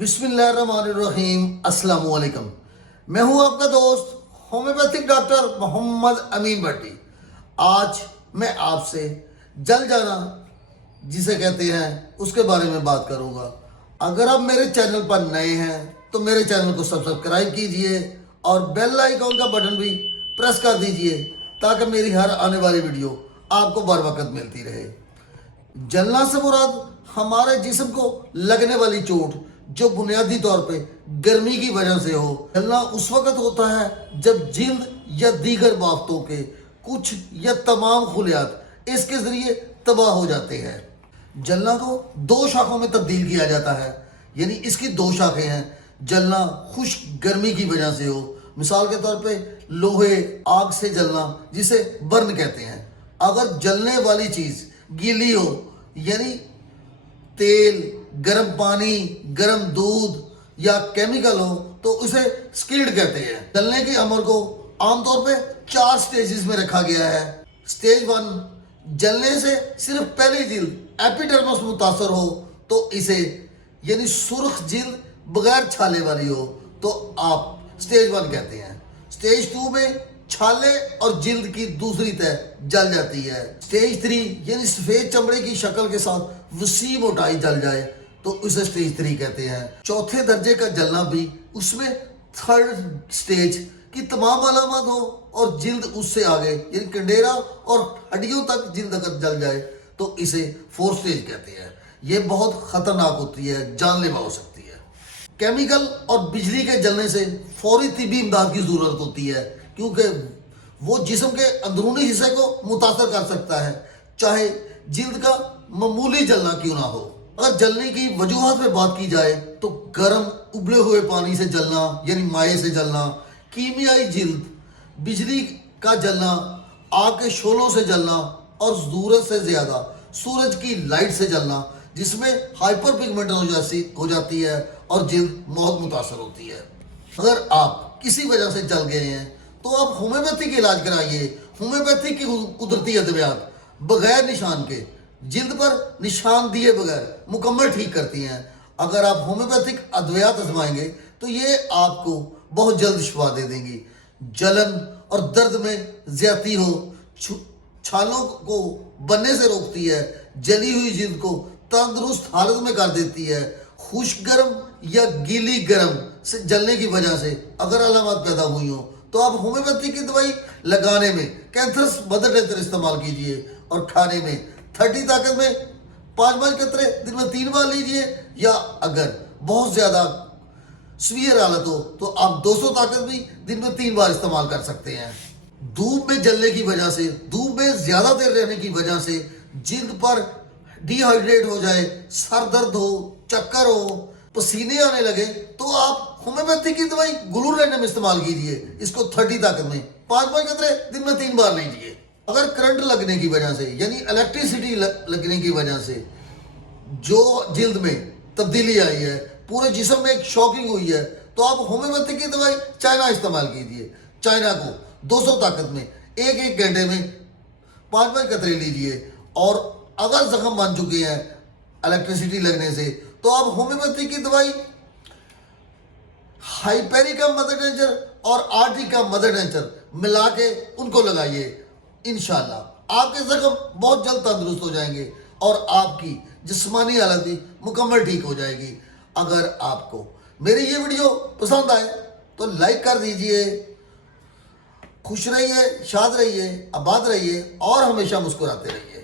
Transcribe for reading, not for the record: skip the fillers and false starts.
बिस्मिल्लाहिर्रहमानिर्रहीम अस्सलाम वालेकुम। मैं हूं आपका दोस्त होम्योपैथिक डॉक्टर मोहम्मद अमीन भट्टी। आज मैं आपसे जल जाना जिसे कहते हैं उसके बारे में बात करूंगा। अगर आप मेरे चैनल पर नए हैं तो मेरे चैनल को सब्सक्राइब कीजिए और बेल आइकॉन का बटन भी प्रेस कर दीजिए ताकि मेरी हर आने वाली वीडियो आपको बर वक्त मिलती रहे। जलना से मुराद हमारे जिस्म को लगने वाली चोट जो बुनियादी तौर पे गर्मी की वजह से हो। जलना उस वक्त होता है जब जिल्द या दीगर बाफ्तों के कुछ या तमाम खुलियात इसके जरिए तबाह हो जाते हैं। जलना को दो शाखों में तब्दील किया जाता है, यानी इसकी दो शाखें हैं। जलना खुश्क गर्मी की वजह से हो, मिसाल के तौर पे लोहे आग से जलना जिसे बर्न कहते हैं। अगर जलने वाली चीज गीली हो यानी तेल, गर्म पानी, गर्म दूध या केमिकल हो तो उसे स्किल्ड कहते हैं। जलने की अमर को आमतौर पे 4 स्टेजेस में रखा गया है। स्टेज 1, जलने से सिर्फ पहली जिल्द एपिडर्मिस मुतासर हो तो इसे यानी सुर्ख जिल्द बगैर छाले वाली हो तो आप स्टेज 1 कहते हैं। स्टेज 2 में छाले और जिल्द की दूसरी तह जल जाती है। स्टेज 3 यानी सफेद चमड़े की शक्ल के साथ वसी मोटाई जल जाए तो उसे स्टेज 3 कहते हैं। चौथे दर्जे का जलना भी उसमें थर्ड स्टेज की तमाम अलामत हो और जिल्द उससे आगे यानी कंडेरा और हड्डियों तक जिल्द अगर जल जाए तो इसे 4th स्टेज कहते हैं। यह बहुत खतरनाक होती है, जानलेवा हो सकती है। केमिकल और बिजली के जलने से फौरी तिब्बी इमदाद की जरूरत होती है क्योंकि वो जिस्म के अंदरूनी हिस्से को मुतासर कर सकता है, चाहे जिल्द का मामूली जलना क्यों ना हो। अगर जलने की वजूहात में बात की जाए तो गर्म उबले हुए पानी से जलना यानी माए से जलना, कीमियाई जिल्द, बिजली का जलना, आग के शोलों से जलना और जरूरत से ज्यादा सूरज की लाइट से जलना जिसमें हाइपर पिगमेंटेशन हो जाती है और जिल्द बहुत मुतासर होती है। अगर आप किसी वजह से जल गए हैं तो आप होम्योपैथिक इलाज कराइए। होम्योपैथिक की कुदरती अद्वियात बगैर निशान के जिल्द पर निशान दिए बगैर मुकम्मल ठीक करती हैं। अगर आप होम्योपैथिक अद्वियात आजमाएंगे तो ये आपको बहुत जल्द शिफा दे देंगी। जलन और दर्द में ज्यादती हो, छालों को बनने से रोकती है, जली हुई जिल्द को तंदुरुस्त हालत में कर देती है। खुश्क गर्म या गीली गर्म से जलने की वजह से अगर अलामत पैदा हुई हो तो आप होम्योपैथी की दवाई लगाने में कैंथरस मदर टेंचर इस्तेमाल कीजिए और खाने में 30 ताकत में 5 कतरे दिन में 3 बार लीजिए, या अगर बहुत ज्यादा सीवियर हालत हो तो आप 200 ताकत भी दिन में 3 बार इस्तेमाल कर सकते हैं। धूप में जलने की वजह से, धूप में ज्यादा देर रहने की वजह से जिल्द पर डिहाइड्रेट हो जाए, सर दर्द हो, चक्कर हो, पसीने आने लगे तो आप होम्योपैथी की दवाई ग्लूरेन में इस्तेमाल कीजिए। इसको 30 ताकत में 5 कतरे दिन में 3 बार लीजिए। अगर करंट लगने की वजह से यानी इलेक्ट्रिसिटी लगने की वजह से जो जिल्द में तब्दीली आई है, पूरे जिस्म में एक शॉकिंग हुई है तो आप होम्योपैथी की दवाई चाइना इस्तेमाल कीजिए। चाइना को 200 ताकत में 1 घंटे में 5 कतरे लीजिए। और अगर जख्म बन चुके हैं इलेक्ट्रिसिटी लगने से तो आप होम्योपैथी की दवाई हाइपेरिका मदर टेंचर और आर्टिका मदर टेंचर मिला के उनको लगाइए। इंशाल्लाह आपके जख्म बहुत जल्द तंदुरुस्त हो जाएंगे और आपकी जिस्मानी हालत भी मुकम्मल ठीक हो जाएगी। अगर आपको मेरी ये वीडियो पसंद आए तो लाइक कर दीजिए। खुश रहिए, शाद रहिए, आबाद रहिए और हमेशा मुस्कुराते रहिए।